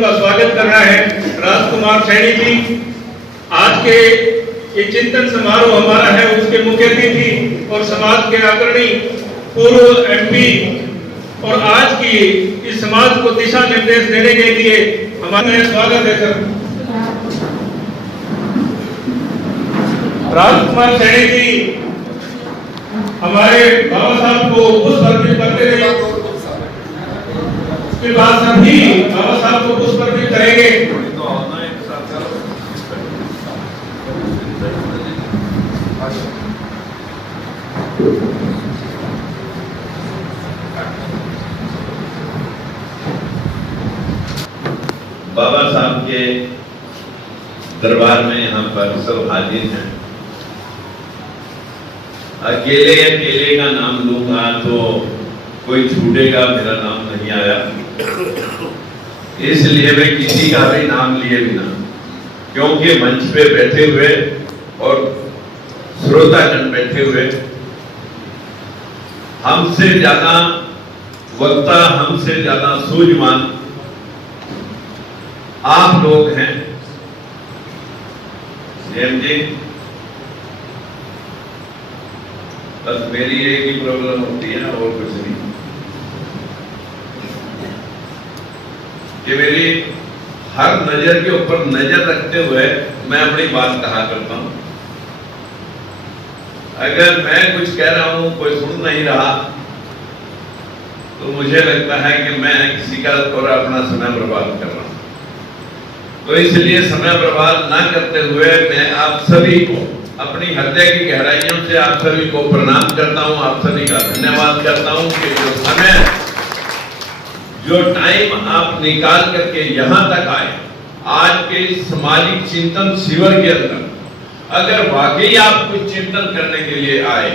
का स्वागत करना है राजकुमार सैनी जी। आज के ये चिंतन समारोह हमारा है, उसके मुख्य अतिथि और समाज के अग्रणी पूर्व एमपी और आज की इस समाज को दिशा निर्देश देने के लिए हमारा स्वागत है सर। राजकुमार सैनी जी हमारे बाबा साहब को पुष्प अर्पित करते रहे, उसके बाद सभी बाबा साहब को पुष्प अर्पित करेंगे। बाबा साहब के दरबार में यहाँ पर सब हाजिर हैं। अकेले अकेले का नाम लूंगा तो कोई छूटेगा, मेरा नाम नहीं आया, इसलिए मैं किसी का भी नाम लिए बिना, क्योंकि मंच पे बैठे हुए और श्रोतागण बैठे हुए हमसे ज्यादा वक्ता, हमसे ज्यादा सूझवान आप लोग हैं। जैन जी, बस मेरी एक ही प्रॉब्लम होती है और कुछ नहीं, कि मेरी हर नजर के ऊपर नजर रखते हुए मैं अपनी बात कहा करता हूं। अगर मैं कुछ कह रहा हूं कोई सुन नहीं रहा तो मुझे लगता है कि मैं किसी का और अपना समय बर्बाद कर रहा हूं। तो इसलिए समय बर्बाद ना करते हुए मैं आप सभी को अपनी हृदय की गहराइयों से आप सभी को प्रणाम करता हूं, आप सभी का धन्यवाद करता हूं कि जो समय, जो टाइम आप निकाल करके यहां तक आए, आज के सामाजिक चिंतन शिविर के अंदर अगर वाकई आप कुछ चिंतन करने के लिए आए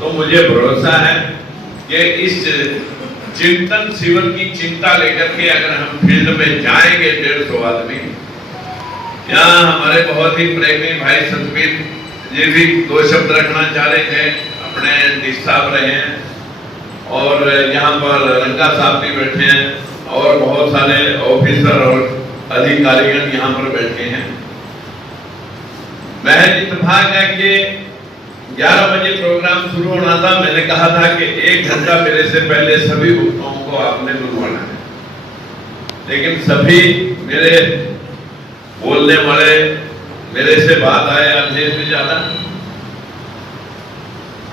तो मुझे भरोसा है कि इस चिंतन शिविर की चिंता लेकर के अगर हम फील्ड में जाएंगे 150 आदमी, यहाँ हमारे बहुत ही प्रेमी भाई सतबीर जी भी 2 शब्द रखना चाह रहे थे, अपने डी साहब रहे हैं और यहाँ पर रंगा साहब भी बैठे हैं और बहुत सारे ऑफिसर और अधिकारीगण यहाँ पर बैठे हैं। महज इत्तेफाक है कि 11 बजे प्रोग्राम शुरू होना था। मैंने कहा था कि 1 घंटा मेरे से पहले सभी वक्ताओं को आपने बुलवाना है, लेकिन सभी मेरे बोलने वाले मेरे से बात आए आधे से ज्यादा।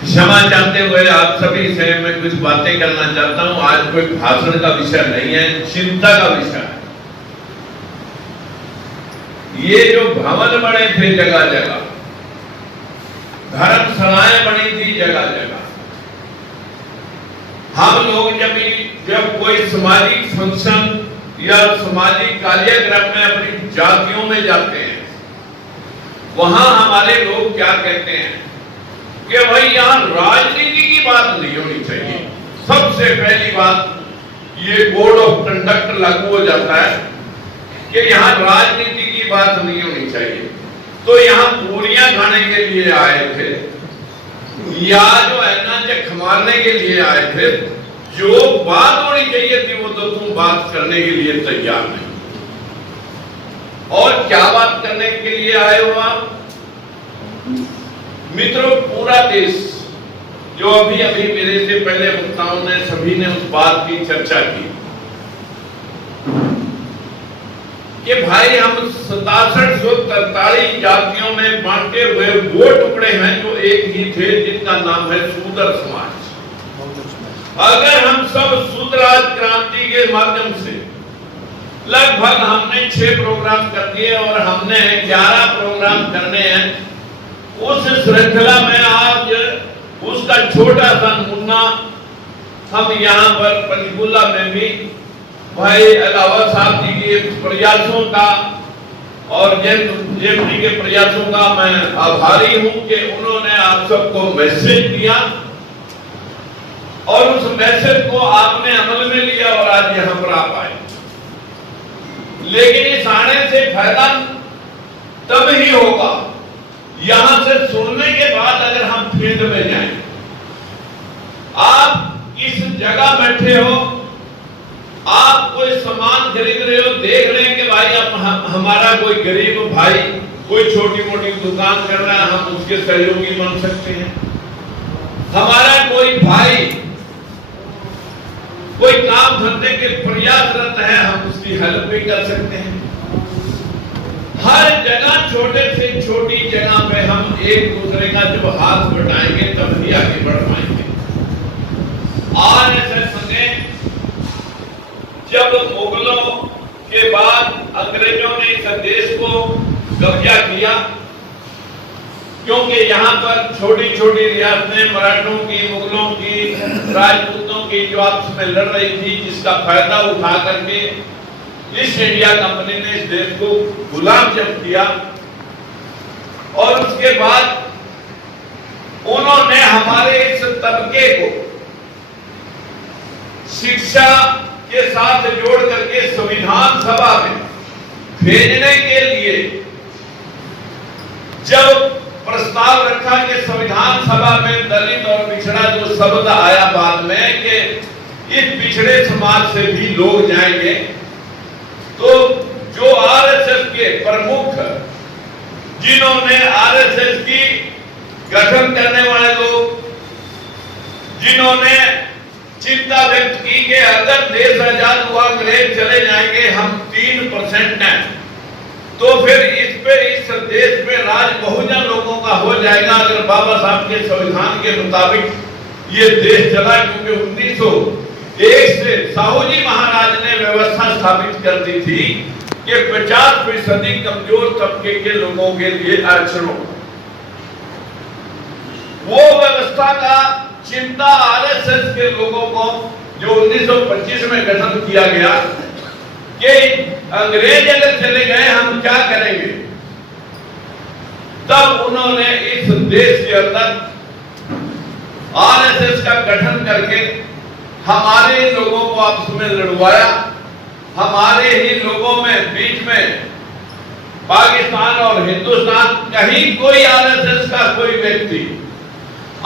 क्षमा चाहते हुए आप सभी से मैं कुछ बातें करना चाहता हूं। आज कोई भाषण का विषय नहीं है, चिंता का विषय है। ये जो भवन बने थे जगह जगह, धर्मशालाएं बनी थी जगह जगह, हम लोग जब कोई सामाजिक फंक्शन या सामाजिक कार्यक्रम में अपनी जातियों में जाते हैं, वहां हमारे लोग क्या कहते हैं कि भाई यहाँ राजनीति की बात नहीं होनी चाहिए। सबसे पहली बात ये कोड ऑफ कंडक्ट लागू हो जाता है कि यहाँ राजनीति की बात नहीं होनी चाहिए। तो यहाँ पूरियां खाने के लिए आए थे या जो है ना खमारने के लिए आए थे, जो बात होनी चाहिए थी वो तो तुम बात करने के लिए तैयार नहीं। और क्या बात करने के लिए आए हो आप मित्रों? पूरा देश, जो अभी अभी मेरे से पहले वक्ताओं ने सभी ने उस बात की चर्चा की कि भाई हम 6743 जातियों में बांटे हुए वो टुकड़े हैं जो एक ही थे, जिनका नाम है शूद्र समाज। अगर हम सब शूद्राज क्रांति के माध्यम से लगभग हमने 6 प्रोग्राम कर दिए और हमने 11 प्रोग्राम करने हैं। उस श्रृंखला में आज उसका छोटा सा नमूना हम यहाँ पर पंचकुला में भी भाई अलावा साहब जी के प्रयासों का और जेम जी के प्रयासों का मैं आभारी हूं कि उन्होंने आप सबको मैसेज दिया और उस मैसेज को आपने अमल में लिया और आज यहां पर आप आए। लेकिन इस आने से फायदा तब ही होगा यहां से सुनने के बाद अगर हम फील्ड में जाएं। आप इस जगह बैठे हो, आप कोई सामान खरीद रहे हो, देख रहे हैं कि भाई अब हमारा कोई गरीब भाई कोई छोटी मोटी दुकान कर रहा है, हम उसके सहयोगी बन सकते हैं। हमारा कोई भाई कोई काम धंधे के प्रयासरत है, हम उसकी हेल्प भी कर सकते हैं। हर जगह छोटे से छोटी जगह पे हम एक दूसरे का जब हाथ बटाएंगे तब ही आगे बढ़ पाएंगे। आरएसएस ने जब मुगलों के बाद अंग्रेजों ने इस देश को कब्जा किया, क्योंकि यहाँ पर छोटी छोटी रियासतें मराठों की, मुगलों की, राजपूतों की जो आपस में लड़ रही थी, जिसका फायदा उठा करके ईस्ट इंडिया कंपनी ने इस देश को गुलाम जब किया, और उसके बाद उन्होंने हमारे इस तबके को शिक्षा के साथ जोड़ करके संविधान सभा में भेजने के लिए जब प्रस्ताव रखा कि संविधान सभा में दलित और पिछड़ा जो शब्द आया बाद में कि इस पिछड़े समाज से भी लोग जाएंगे, तो जो आरएसएस के प्रमुख जिन्होंने आरएसएस की गठन करने वाले लोग, जिन्होंने चिंता व्यक्त की कि अगर देश आजाद हुआ अंग्रेज चले जाएंगे, हम 3% हैं, तो फिर इस देश पे राज बहुजन लोगों का हो जाएगा अगर बाबा साहब के संविधान के मुताबिक ये देश चला। क्योंकि 1901 से साहू जी महाराज ने व्यवस्था स्थापित कर दी थी कि 50% कमजोर तबके के लोगों के लिए आरक्षण हो। वो व्यवस्था का चिंता आरएसएस के लोगों को जो 1925 में गठन किया गया कि अंग्रेज अगर चले गए हम क्या करेंगे, तब उन्होंने इस देश के अंदर आरएसएस का गठन करके हमारे लोगों को आपस में लड़वाया। हमारे ही लोगों में बीच में पाकिस्तान और हिंदुस्तान, कहीं कोई आरएसएस का कोई व्यक्ति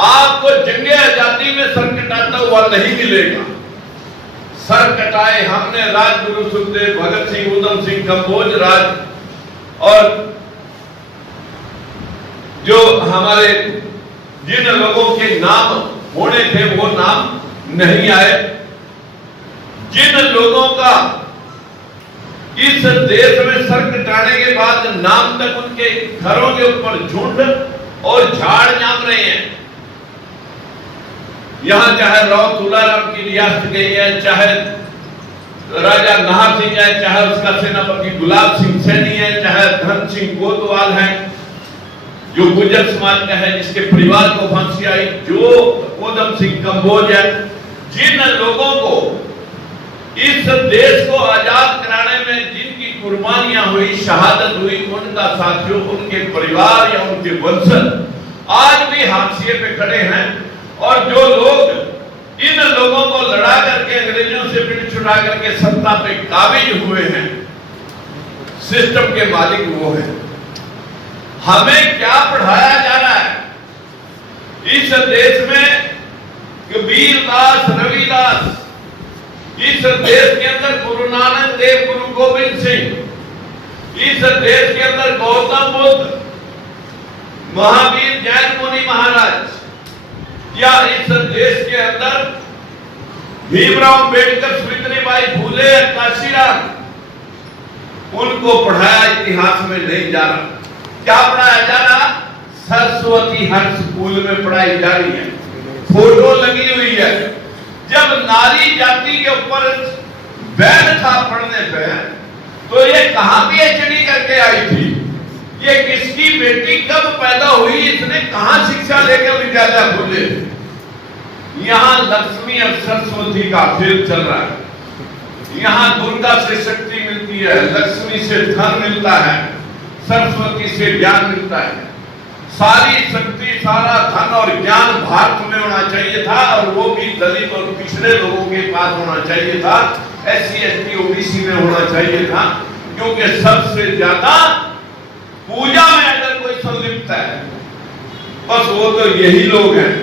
आपको जंगे आजादी में सर कटाता हुआ नहीं मिलेगा। सर कटाए हमने राजगुरु सुखदेव, भगत सिंह, ऊधम सिंह, कंबोज राज और जो हमारे जिन लोगों के नाम होने थे वो नाम नहीं आए। जिन लोगों का इस देश में सर कटाने के बाद नाम तक उनके घरों के ऊपर झुंड और झाड़ जाम रहे हैं, यहां चाहे राव तुलाराम की रियासत गई है, चाहे राजा नाहर सिंह है, चाहे उसका सेनापति गुलाब सिंह सैनी है, चाहे धन सिंह कोतवाल है जो गुर्जर समाज का है जिसके परिवार को फांसी आई, जो ऊधम सिंह कंबोज है, जिन लोगों को इस देश को आजाद कराने में जिनकी कुर्बानियां हुई, शहादत हुई, उनका साथियों, उनके परिवार या उनके वंशज आज भी हाशिए पे खड़े हैं। और जो लोग इन लोगों को लड़ा करके अंग्रेजों से पिट छुड़ा करके सत्ता पे काबिज हुए हैं, सिस्टम के मालिक वो हैं। हमें क्या पढ़ाया जा रहा है इस देश में? कबीरदास, रविदास, इस देश के अंदर गुरु नानक देव, गुरु गोविंद सिंह, इस देश के अंदर गौतम बुद्ध, महावीर जैन मुनि महाराज, या इस देश के अंदर भीमराव अंबेडकर, सावित्रीबाई फुले, काशीराम, उनको पढ़ाया इतिहास में नहीं जा रहा। क्या पढ़ाया जा रहा? सरस्वती हर स्कूल में पढ़ाई जा रही है, फोटो लगी हुई है। जब नारी जाति के ऊपर बैन था पढ़ने पे, तो ये कहां पीएचडी करके आई थी? ये किसकी बेटी कब पैदा हुई? इसने कहां शिक्षा लेकर विद्यालय खोले? यहाँ लक्ष्मी और सरस्वती का खेल चल रहा है। यहाँ दुर्गा से शक्ति मिलती है, लक्ष्मी से धन मिलता है, सरस्वती से ज्ञान मिलता है। सारी शक्ति, सारा धन और ज्ञान भारत में होना चाहिए था, और वो भी दलित और पिछड़े लोगों के पास होना चाहिए था, SC ST OBC में होना चाहिए था। क्योंकि सबसे ज्यादा पूजा में अगर कोई संलिप्त है, बस वो तो यही लोग हैं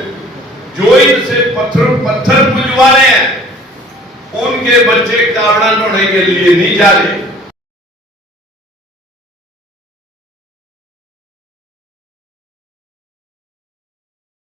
जो इनसे पत्थर पुजवा रहे हैं। उनके के बच्चे कावड़ा ढोने के लिए नहीं जा रहे,